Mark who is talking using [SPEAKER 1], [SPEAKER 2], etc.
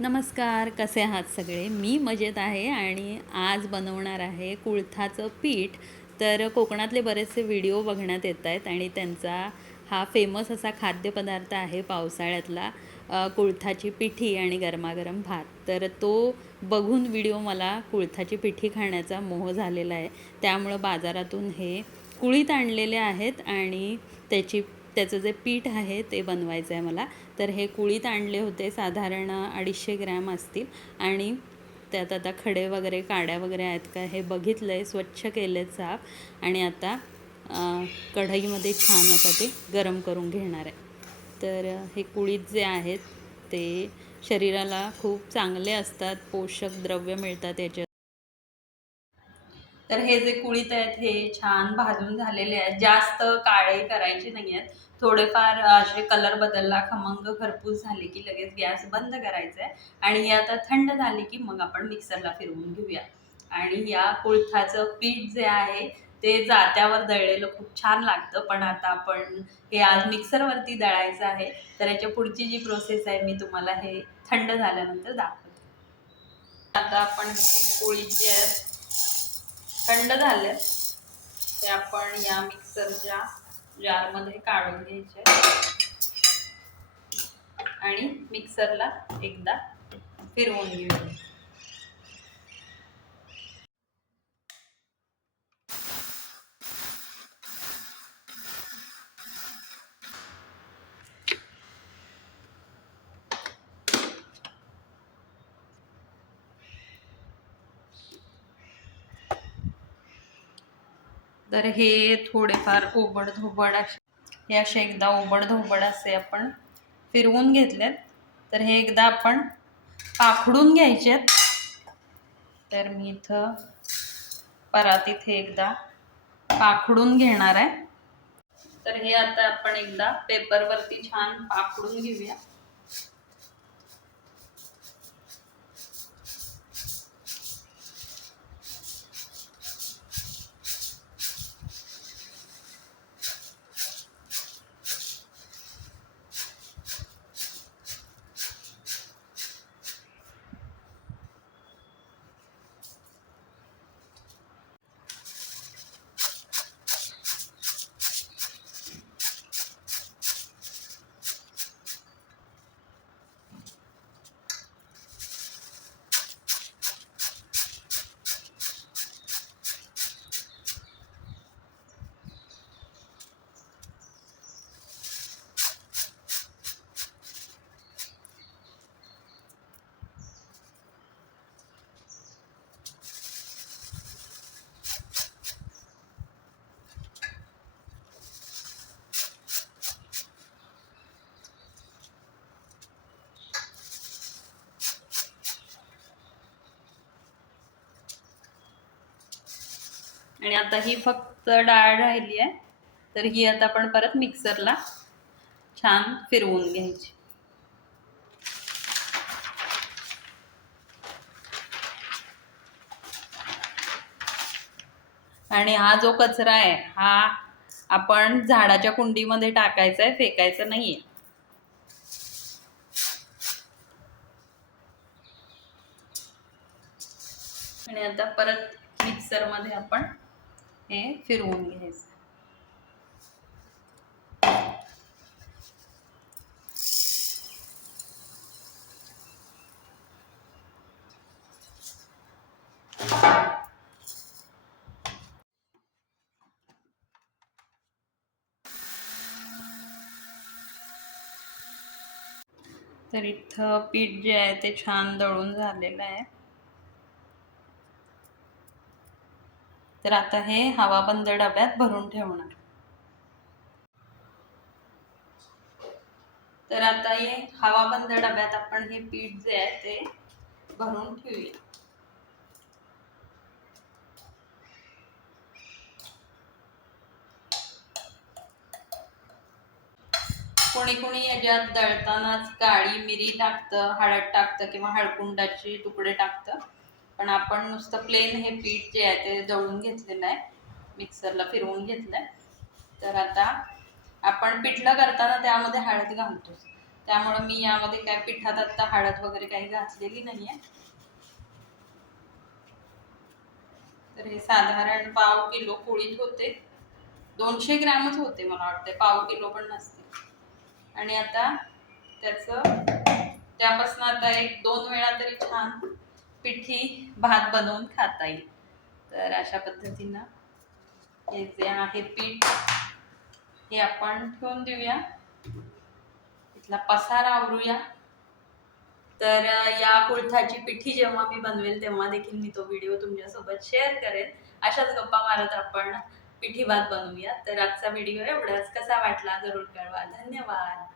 [SPEAKER 1] नमस्कार कसे आहात सगळे? मी मजेत आहे आणि आज बनवणार आहे कुळथाचं पीठ. तर कोकणातले बरेचसे व्हिडिओ बघण्यात येत आहेत आणि त्यांचा हा फेमस असा खाद्यपदार्थ आहे पावसाळ्यातला कुळथाची पिठी आणि गरमागरम भात. तर तो बघून व्हिडिओ मला कुळथाची पिठी खाण्याचा मोह झालेला आहे. त्यामुळं बाजारातून हे कुळीत आणलेले आहेत आणि त्याची त्याचं जे पीठ आहे ते बनवायचं आहे मला. तर हे कुळीत आणले होते साधारण अडीचशे ग्रॅम असतील. आणि त्यात आता खडे वगैरे काड्या वगैरे आहेत का हे बघितलं आहे स्वच्छ केले साफ. आणि आता कढईमध्ये छान आता ते गरम करून घेणार आहे. तर हे कुळीत जे आहेत ते शरीराला खूप चांगले असतात पोषक द्रव्य मिळतात याच्यात तर हे जे कुळीत आहेत हे छान भाजून झालेले आहेत. जास्त काळे करायचे नाही आहेत. थोडेफार असे कलर बदलला खमंग खरपूस झाले की लगेच गॅस बंद करायचा आहे. आणि आता थंड झाले की मग आपण मिक्सरला फिरवून घेऊया. आणि या कुळथाचं पीठ जे आहे ते जात्यावर दळलेलं खूप छान लागतं. पण आता आपण हे आज मिक्सरवरती दळायचं आहे. तर याच्या पुढची जी प्रोसेस आहे मी तुम्हाला हे थंड झाल्यानंतर दाखवते. आता आपण हे पोळी जे आहेत थंड झाले ते आपण या मिक्सरच्या जारमध्ये काढून घ्यायचे. आणि मिक्सरला एकदा फिरवून घेऊया. तर हे थोडेफार ओबड धोबड असे हे असे एकदा ओबड धोबड असे आपण फिरवून घेतलेत. तर हे एकदा आपण पाखडून घ्यायचेत. तर मी इथं परातीत इथे एकदा पाखडून घेणार आहे. तर हे आता आपण एकदा पेपरवरती छान पाखडून घेऊया. आणि आता ही फक्त डाळ राहिली आहे. तर ही आता आपण परत मिक्सरला छान फिरवून घ्यायची. आणि हा जो कचरा आहे हा आपण झाडाच्या कुंडीमध्ये टाकायचा आहे फेकायचा नाहीये. आणि आता परत मिक्सरमध्ये आपण हे फिरवून घ्यायचं तर इथं पीठ जे आहे ते छान दळून झालेलं आहे. तर आता हे हवाबंद डब्यात भरून ठेवणार. तर आता हे हवाबंद डब्यात आपण हे पीठ जे आहे ते भरून ठेवूया. कोणी कोणी याच्यात दळतानाच काळी मिरी टाकतं हळद टाकतं किंवा हळकुंडाचे तुकडे टाकतं. पण आपण नुसतं प्लेन हे पीठ जे आहे ते जळून घेतलेलं आहे. मिक्सरला फिरवून घेतलंय. तर आता आपण पिठलं करताना त्यामध्ये हळद घालतो. त्यामुळं मी यामध्ये काय पिठात आत्ता हळद वगैरे काही घातलेली नाही आहे तर हे साधारण पाव किलो पोळीत होते. दोनशे ग्रॅमच होते मला वाटते पाव किलो पण नसते. आणि आता त्याचं त्यापासून आता एक दोन वेळा तरी छान पिठी भात बनवून खाता येईल. तर अशा पद्धतीनं हे जे आहे पीठ हे आपण ठेवून देऊया. इथला पसारा आवरूया. तर या कुळथाची पिठी जेव्हा मी बनवेल तेव्हा देखील मी तो व्हिडिओ तुमच्यासोबत शेअर करेन. अशाच गप्पा मारत आपण पिठी भात बनवूया. तर आजचा व्हिडिओ एवढाच. कसा वाटला? जरूर कळवा. धन्यवाद.